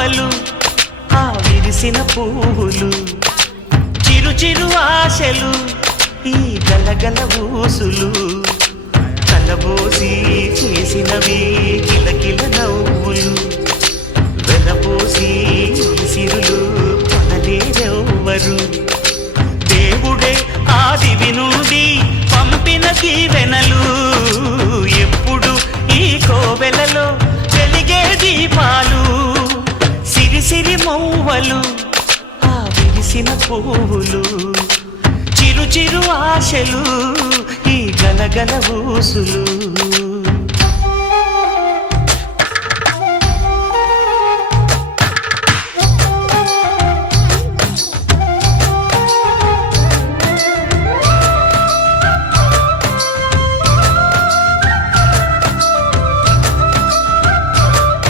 మౌవలు ఆ విరిసిన పువ్వులు చిరు చిరు ఆశలు ఈ గలగల ఊసులు కలబోసి చేసినవి కిలకిల నవ్వులు వెలబోసి సిరులు కొనలేరెవ్వరు దేవుడే ఆదివి నుండి పంపిన దీవెనలు ఎప్పుడు ఈ కోవెలలో వెలిగే దీపాలు సిరి సిరి మౌవలు ఆ విరిసిన పువ్వులు చిరు చిరు ఆశలు ఈ గలగల ఊసులు